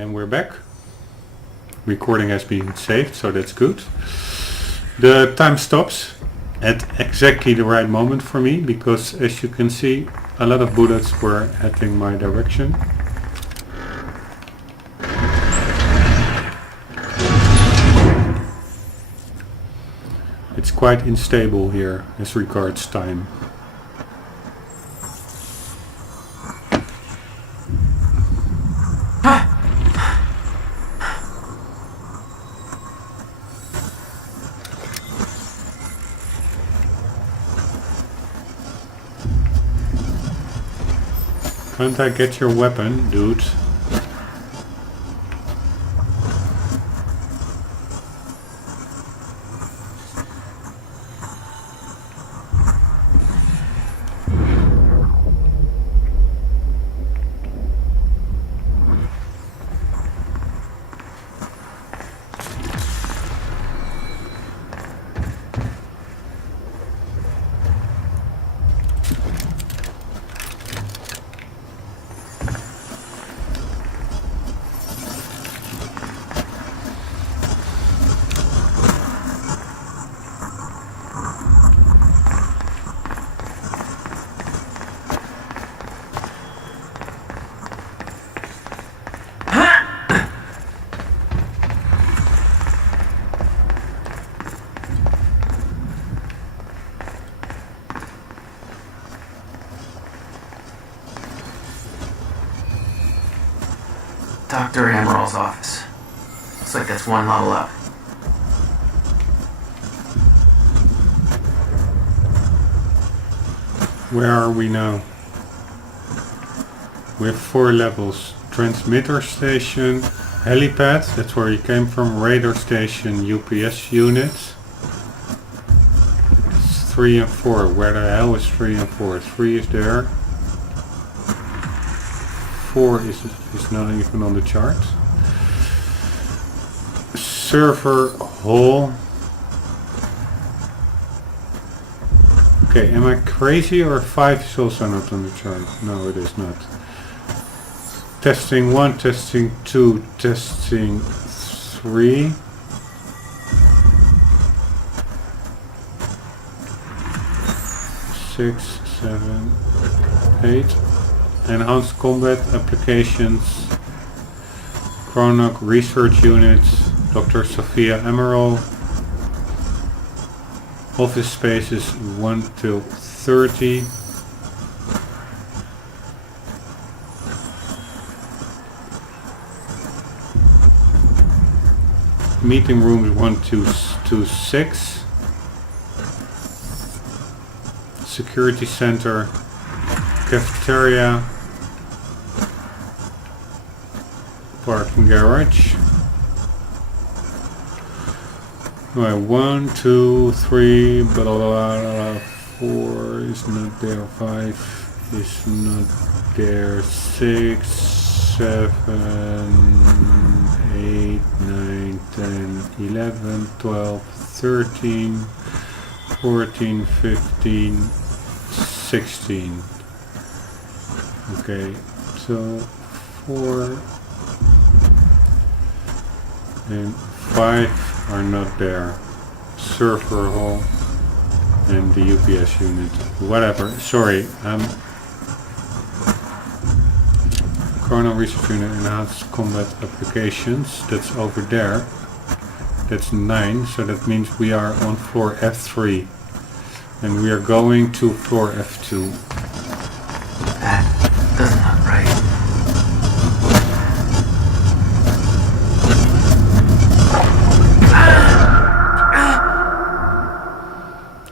And we're back. Recording has been saved, so that's good. The time stops at exactly the right moment for me, because as you can see, a lot of bullets were heading my direction. It's quite unstable here as regards time. Can't I get your weapon, dude? Dr. Emerald's office. Looks like that's one level up. Where are we now? We have 4 levels. Transmitter station, helipad, that's where you came from, radar station, UPS unit. It's 3 and 4. Where the hell is 3 and 4? 3 is there. 4 is not even on the chart. Server hall. Okay, am I crazy, or 5 is also not on the chart? No, it is not. Testing 1, testing 2, testing 3. Six, 7, 8. Enhanced combat applications, Chronoc research units, Dr. Sophia Emerald, office spaces 1 till 30, meeting rooms 1 to 6, security center, cafeteria, parking garage. Right, 1, 2, 3, blah, blah, blah, 4 is not there, 5 is not there, 6, 7, 8, 9, 10, 11, 12, 13, 14, 15, 16. Okay, so 4 and 5 are not there. Server hall and the UPS unit. Whatever, sorry. Chrono research unit, enhanced combat applications. That's over there. That's 9, so that means we are on floor F3. And we are going to floor F2. That doesn't look right.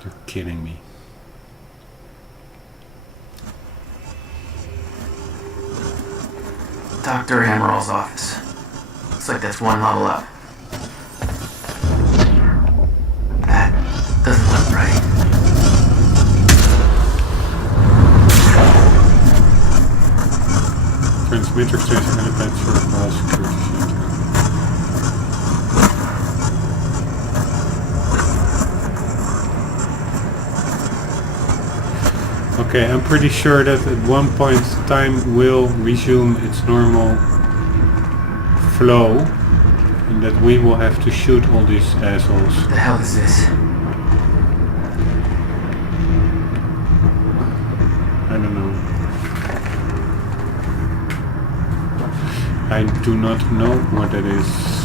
You're kidding me. Dr. Emerald's office. Looks like that's one level up. That doesn't look right. Transmitter station and adventure hall security center. Okay, I'm pretty sure that at one point time will resume its normal flow, and that we will have to shoot all these assholes. What the hell is this? I don't know. I do not know what that is.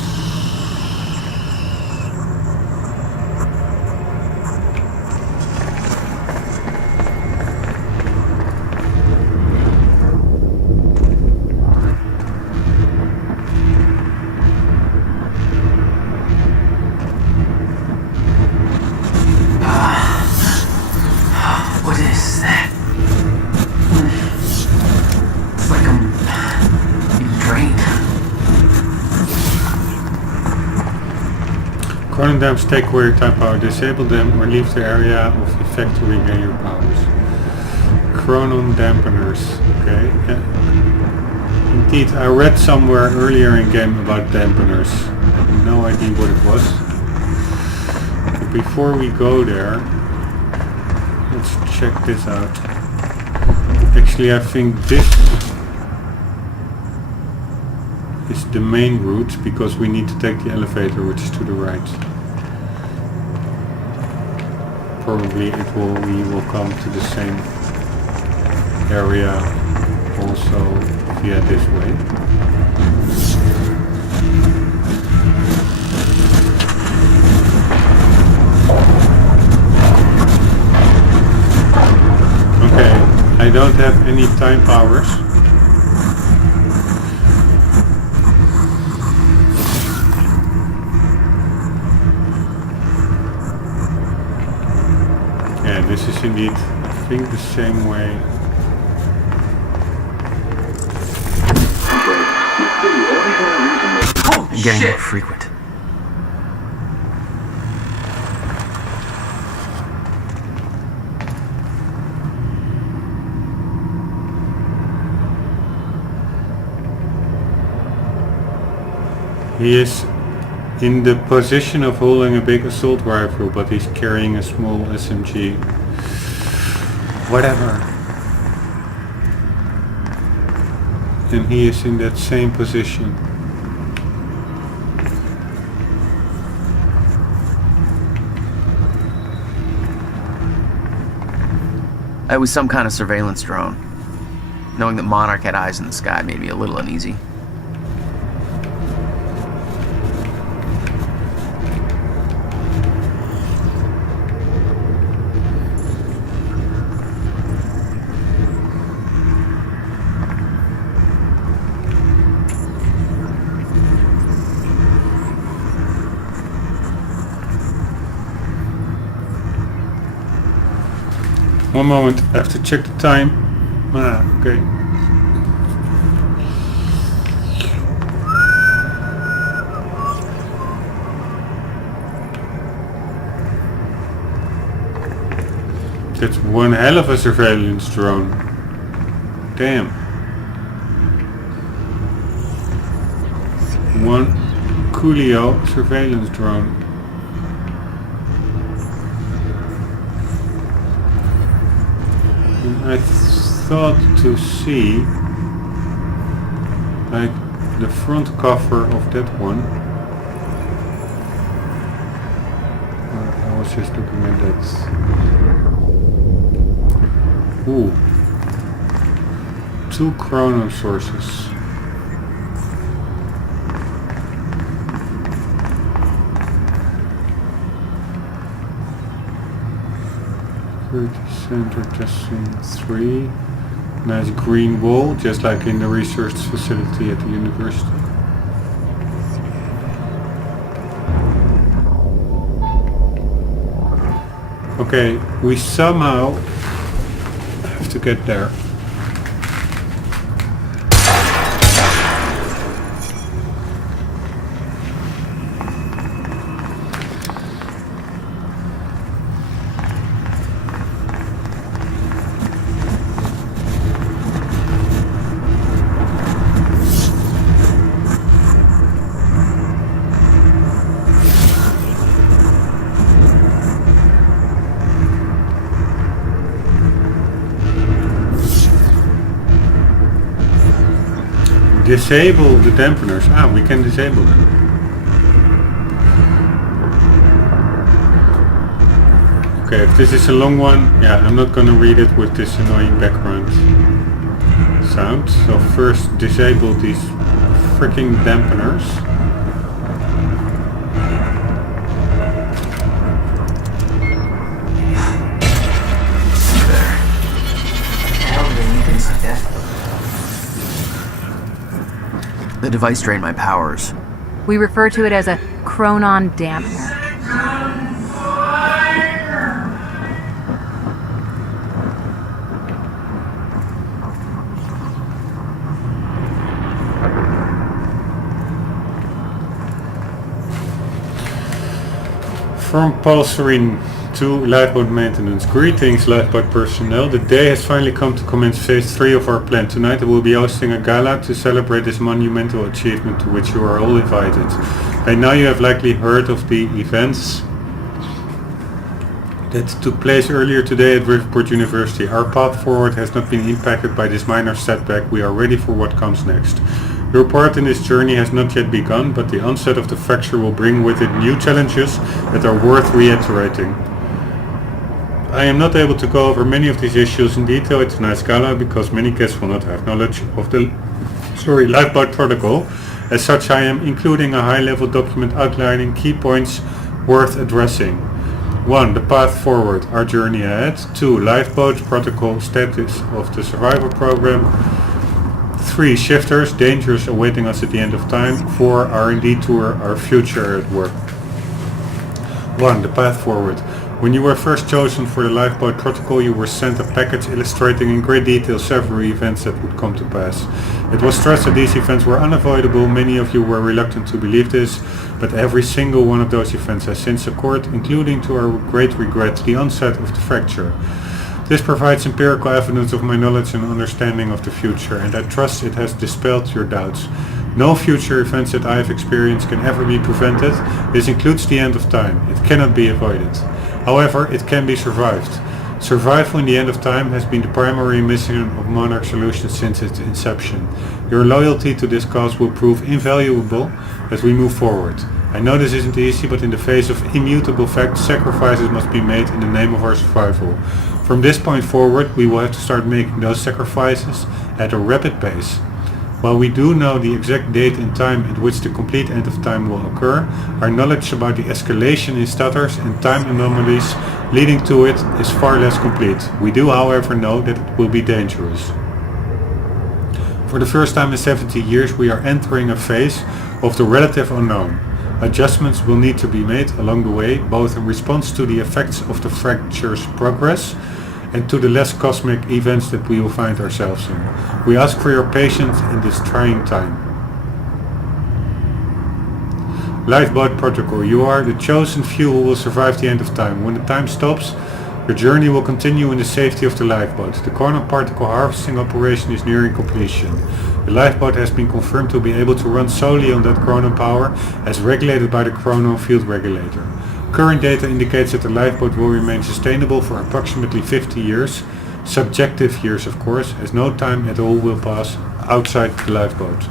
What is that? It's like I'm being drained. Chronon damps take away your time power. Disable them or leave the area of effect to regain your powers. Chronon dampeners. Okay. Indeed, I read somewhere earlier in game about dampeners. I have no idea what it was. But before we go there, let's check this out. Actually, I think this is the main route because we need to take the elevator, which is to the right. Probably we will come to the same area also via this way. Okay, I don't have any time powers. Yeah, this is indeed, I think, the same way. Oh, getting more frequent. He is in the position of holding a big assault rifle, but he's carrying a small SMG. Whatever. And he is in that same position. It was some kind of surveillance drone. Knowing that Monarch had eyes in the sky made me a little uneasy. One moment, I have to check the time. Okay. That's one hell of a surveillance drone. Damn. One Coolio surveillance drone. I thought to see like the front cover of that one. I was just looking at that. Ooh. 2 chrono sources. Center testing 3. Nice green wall, just like in the research facility at the university. Okay, we somehow have to get there. disable the dampeners. We can disable them. Okay, if this is a long one, I'm not gonna read it with this annoying background sound. So first disable these freaking dampeners. The device drained my powers. We refer to it as a chronon dampener. From Pulsarine to Lifeboat Maintenance. Greetings, Lifeboat personnel. The day has finally come to commence phase 3 of our plan. Tonight I will be hosting a gala to celebrate this monumental achievement to which you are all invited. By now you have likely heard of the events that took place earlier today at Riverport University. Our path forward has not been impacted by this minor setback. We are ready for what comes next. Your part in this journey has not yet begun, but the onset of the fracture will bring with it new challenges that are worth reiterating. I am not able to go over many of these issues in detail at tonight's gala because many guests will not have knowledge of the Lifeboat protocol. As such, I am including a high-level document outlining key points worth addressing. 1. The path forward, our journey ahead. 2. Lifeboat protocol status of the survival program. 3. Shifters, dangers awaiting us at the end of time. 4. R&D tour, our future at work. 1. The path forward. When you were first chosen for the Lifeboat protocol, you were sent a package illustrating in great detail several events that would come to pass. It was stressed that these events were unavoidable. Many of you were reluctant to believe this, but every single one of those events has since occurred, including to our great regret, the onset of the fracture. This provides empirical evidence of my knowledge and understanding of the future, and I trust it has dispelled your doubts. No future events that I have experienced can ever be prevented. This includes the end of time. It cannot be avoided. However, it can be survived. Survival in the end of time has been the primary mission of Monarch Solutions since its inception. Your loyalty to this cause will prove invaluable as we move forward. I know this isn't easy, but in the face of immutable facts, sacrifices must be made in the name of our survival. From this point forward, we will have to start making those sacrifices at a rapid pace. While we do know the exact date and time at which the complete end of time will occur, our knowledge about the escalation in stutters and time anomalies leading to it is far less complete. We do, however, know that it will be dangerous. For the first time in 70 years, we are entering a phase of the relative unknown. Adjustments will need to be made along the way, both in response to the effects of the fracture's progress and to the less cosmic events that we will find ourselves in. We ask for your patience in this trying time. Lifeboat protocol. You are the chosen few who will survive the end of time. When the time stops, your journey will continue in the safety of the lifeboat. The chronon particle harvesting operation is nearing completion. The lifeboat has been confirmed to be able to run solely on that chronon power as regulated by the chronon field regulator. Current data indicates that the lifeboat will remain sustainable for approximately 50 years, subjective years of course, as no time at all will pass outside the lifeboat.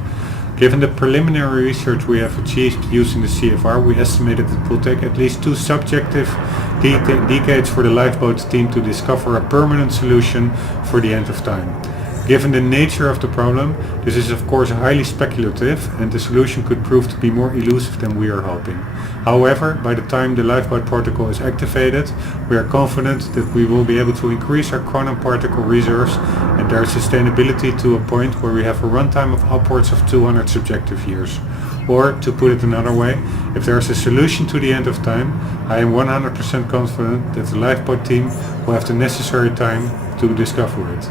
Given the preliminary research we have achieved using the CFR, we estimate that it will take at least 2 subjective decades for the lifeboat team to discover a permanent solution for the end of time. Given the nature of the problem, this is of course highly speculative and the solution could prove to be more elusive than we are hoping. However, by the time the lifeboat protocol is activated, we are confident that we will be able to increase our chronon particle reserves and their sustainability to a point where we have a runtime of upwards of 200 subjective years. Or, to put it another way, if there is a solution to the end of time, I am 100% confident that the lifeboat team will have the necessary time to discover it.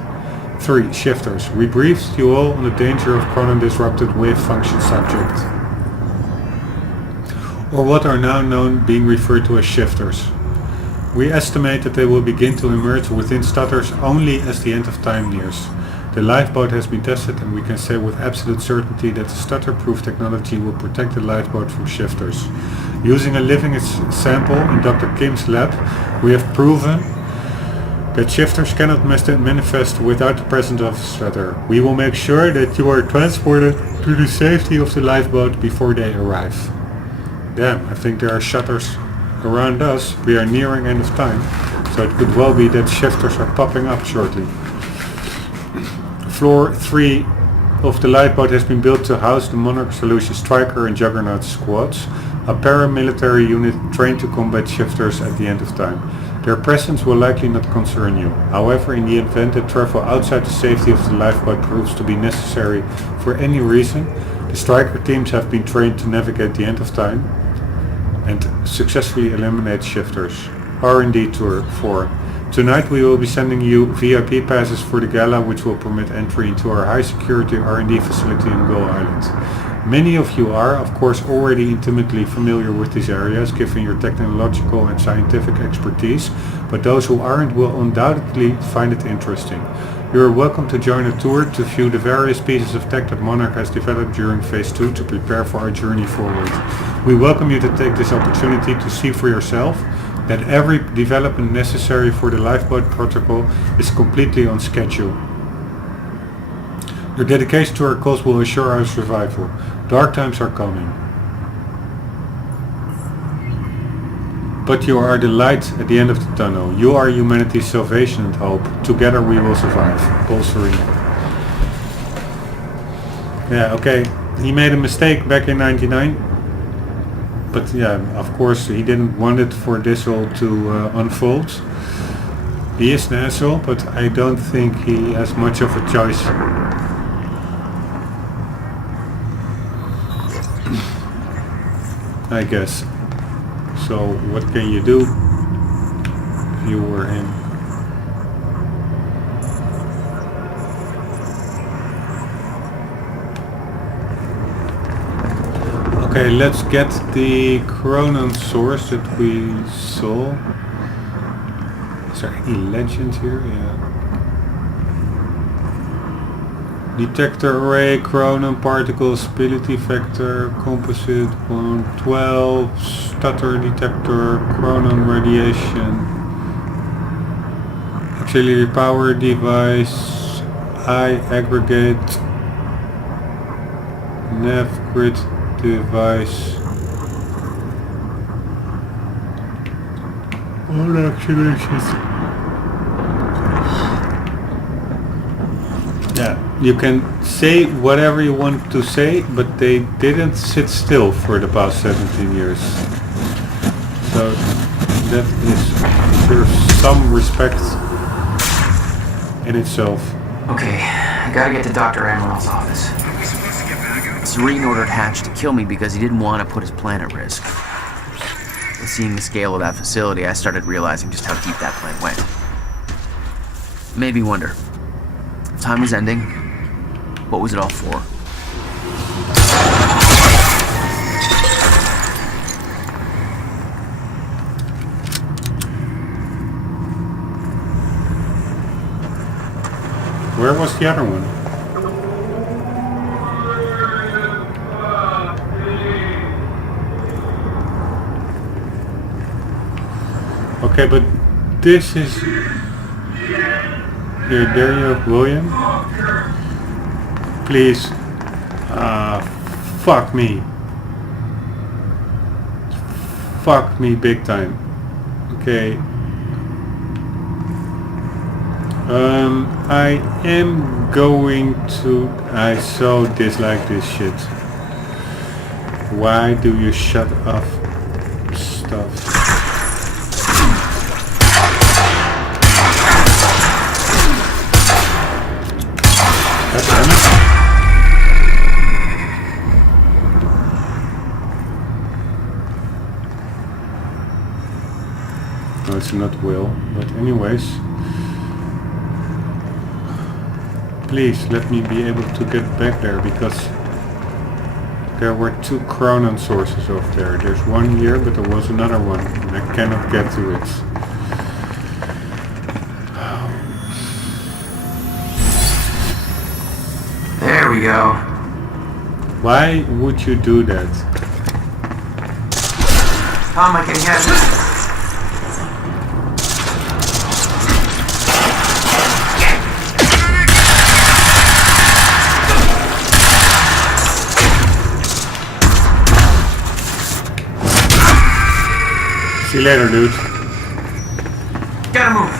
3. Shifters. We briefed you all on the danger of chronon disrupted wave function subject, or what are now known being referred to as shifters. We estimate that they will begin to emerge within stutters only as the end of time nears. The lifeboat has been tested and we can say with absolute certainty that the stutter-proof technology will protect the lifeboat from shifters. Using a living sample in Dr. Kim's lab, we have proven that shifters cannot manifest without the presence of stutter. We will make sure that you are transported to the safety of the lifeboat before they arrive. Damn, I think there are shutters around us. We are nearing end of time, so it could well be that shifters are popping up shortly. Floor 3 of the lifeboat has been built to house the Monarch Solution Striker and Juggernaut squads, a paramilitary unit trained to combat shifters at the end of time. Their presence will likely not concern you. However, in the event that travel outside the safety of the lifeboat proves to be necessary for any reason, the Striker teams have been trained to navigate the end of time and successfully eliminate shifters. R&D Tour 4. Tonight we will be sending you VIP passes for the gala, which will permit entry into our high security R&D facility in Gull Island. Many of you are, of course, already intimately familiar with these areas, given your technological and scientific expertise, but those who aren't will undoubtedly find it interesting. You are welcome to join a tour to view the various pieces of tech that Monarch has developed during Phase 2 to prepare for our journey forward. We welcome you to take this opportunity to see for yourself that every development necessary for the lifeboat protocol is completely on schedule. Your dedication to our cause will assure our survival. Dark times are coming. But you are the light at the end of the tunnel. You are humanity's salvation and hope. Together we will survive. Paul Serena. Yeah, okay. He made a mistake back in '99. But yeah, of course he didn't want it for this all to unfold. He is an asshole, but I don't think he has much of a choice. I guess. So what can you do if you were him? Okay, let's get the Chronon source that we saw. Is there any legend here? Yeah. Detector array, Chronon particles, stability factor, composite 112, stutter detector, Chronon radiation, auxiliary power device, eye aggregate, nav grid device. All activations. Yeah, you can say whatever you want to say, but they didn't sit still for the past 17 years. So that deserves some respect in itself. Okay, I gotta get to Dr. Amaril's office. Serene ordered Hatch to kill me because he didn't want to put his plan at risk. With seeing the scale of that facility, I started realizing just how deep that plan went. Made me wonder. If time was ending, what was it all for? Where was the other one? Okay, but this is... Here, there you have William. Please. Fuck me. Fuck me big time. Okay. I am going to... I so dislike this shit. Why do you shut off stuff? No, it's not Will, but anyways. Please let me be able to get back there, because there were 2 Chronon sources over there. There's one here, but there was another one, and I cannot get to it. There we go. Why would you do that? How am I getting out of this? See you later, dude. Gotta move.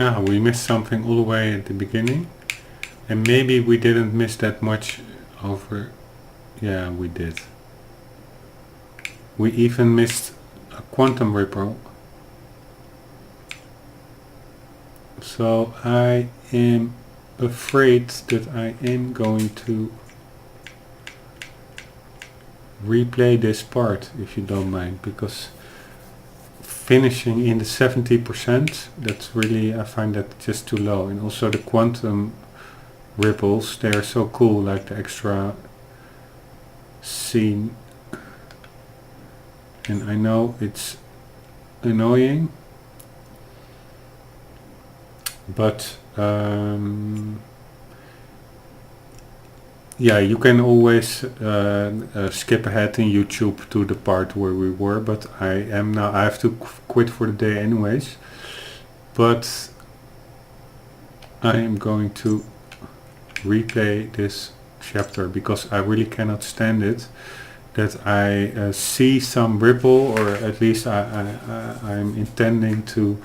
Ah, we missed something all the way at the beginning. And maybe we didn't miss that much over... Yeah, we did. We even missed a quantum ripple. So I am afraid that I am going to replay this part, if you don't mind, because finishing in the 70%, that's really, I find that just too low. And also the quantum ripples, they are so cool, like the extra scene. And I know it's annoying, but yeah, you can always skip ahead in YouTube to the part where we were, but I have to quit for the day anyways. But I am going to replay this chapter because I really cannot stand it that I see some ripple, or at least I'm intending to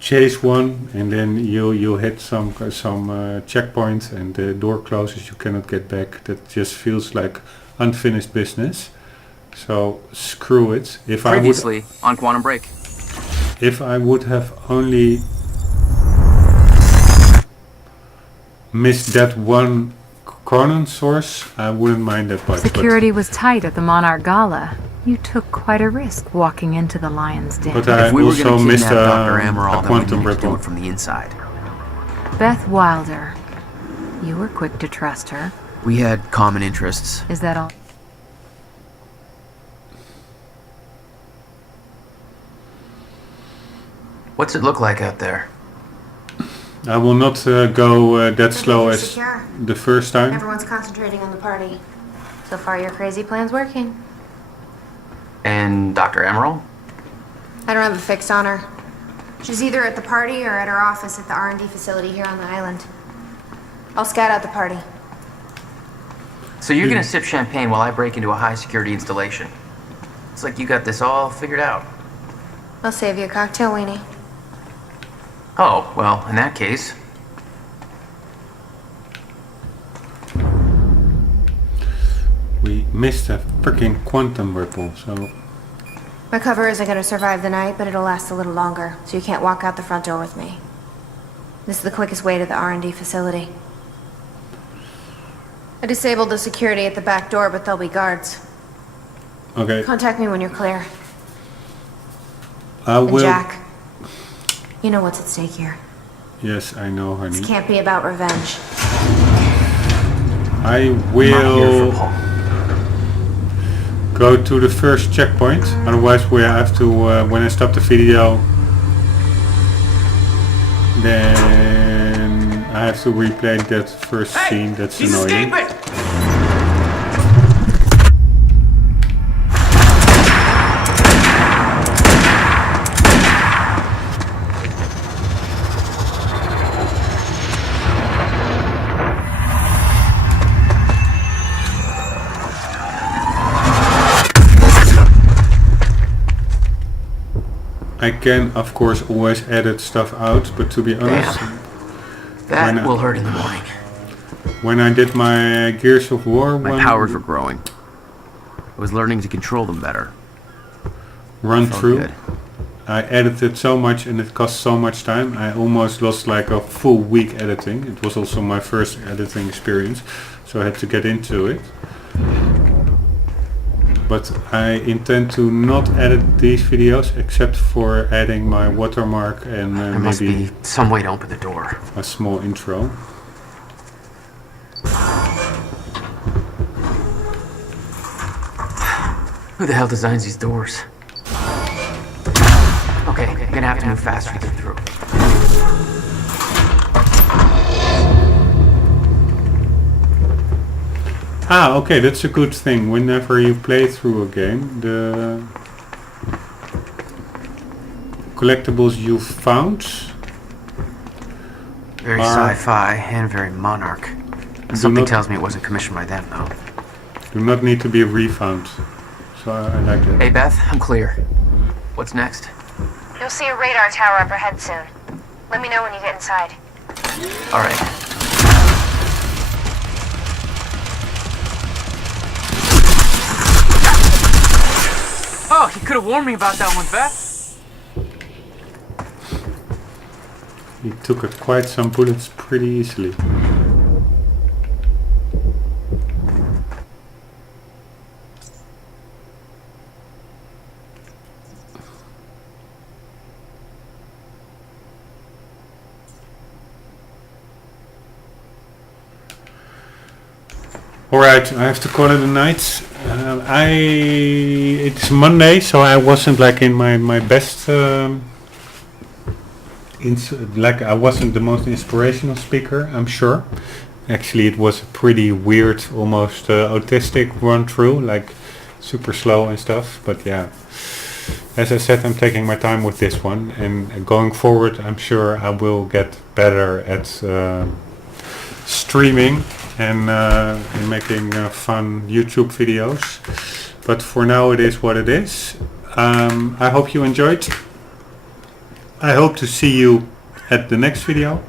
chase one, and then you hit some checkpoint and the door closes, you cannot get back. That just feels like unfinished business. So screw it. Previously on Quantum Break. If I would have only missed that one Conan source, I wouldn't mind that much. Security was tight at the Monarch Gala. You took quite a risk walking into the Lion's Den. But I If we were also going to missed kidnap Dr. a Amaral, then we quantum needed to do ripple. it from the inside. Beth Wilder. You were quick to trust her. We had common interests. Is that all? What's it look like out there? I will not go that slow as Secure. the first time. Everyone's concentrating on the party. So far, your crazy plan's working. And Dr. Amaral? I don't have a fix on her. She's either at the party or at her office at the R&D facility here on the island. I'll scout out the party. So you're gonna sip champagne while I break into a high security installation. It's like you got this all figured out. I'll save you a cocktail, weenie. Oh, well, in that case. We missed a freaking quantum ripple, so... My cover isn't gonna survive the night, but it'll last a little longer, so you can't walk out the front door with me. This is the quickest way to the R&D facility. I disabled the security at the back door, but there'll be guards. Okay, Contact me when you're clear. I And will... Jack, you know what's at stake here. Yes, I know, honey. This can't be about revenge. I I'm not here will for Paul. go to the first checkpoint, otherwise we have to, when I stop the video, then I have to replay that first scene. That's annoying. I can, of course, always edit stuff out, but to be honest, That Why not? will hurt in the morning. when I did my Gears of War My one powers were growing. I was learning to control them better. run Felt through, good. I edited so much and it cost so much time. I almost lost like a full week editing. It was also my first editing experience, so I had to get into it. But I intend to not edit these videos except for adding my watermark and There must maybe be some way to open the door. a small intro. Who the hell designs these doors? Okay, I'm gonna have to move faster to get through. Ah, okay, that's a good thing. Whenever you play through a game, the collectibles you found Very are- sci-fi and very Monarch. Do Something not- tells me it wasn't commissioned by them, though. do not need to be refound. So I like that. Hey, Beth, I'm clear. What's next? You'll see a radar tower up ahead soon. Let me know when you get inside. All right. Oh, you could have warned me about that one, Beth. He took quite some bullets pretty easily. Alright, I have to call it a night. It's Monday, so I wasn't like in my best. Like I wasn't the most inspirational speaker, I'm sure. Actually, it was a pretty weird, almost autistic run through, like super slow and stuff. But yeah, as I said, I'm taking my time with this one, and going forward, I'm sure I will get better at streaming and making fun YouTube videos. But for now it is what it is. I hope you enjoyed. I hope to see you at the next video.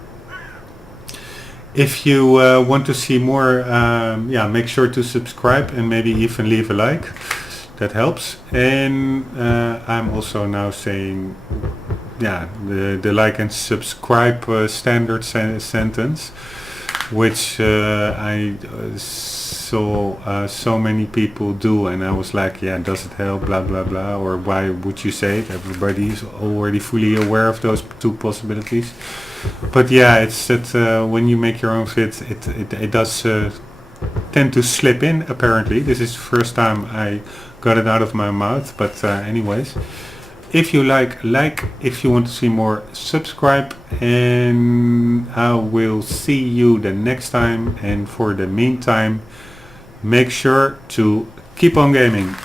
If you want to see more, make sure to subscribe and maybe even leave a like. That helps. And I'm also now saying, the like and subscribe standard sentence, which I saw so many people do, and I was like, yeah, does it help, blah blah blah, or why would you say it? Everybody's already fully aware of those two possibilities. But yeah, it's that when you make your own fit, it does tend to slip in, apparently. This is the first time I got it out of my mouth, but anyways. If you like, if you want to see more, subscribe, and I will see you the next time. And for the meantime, make sure to keep on gaming.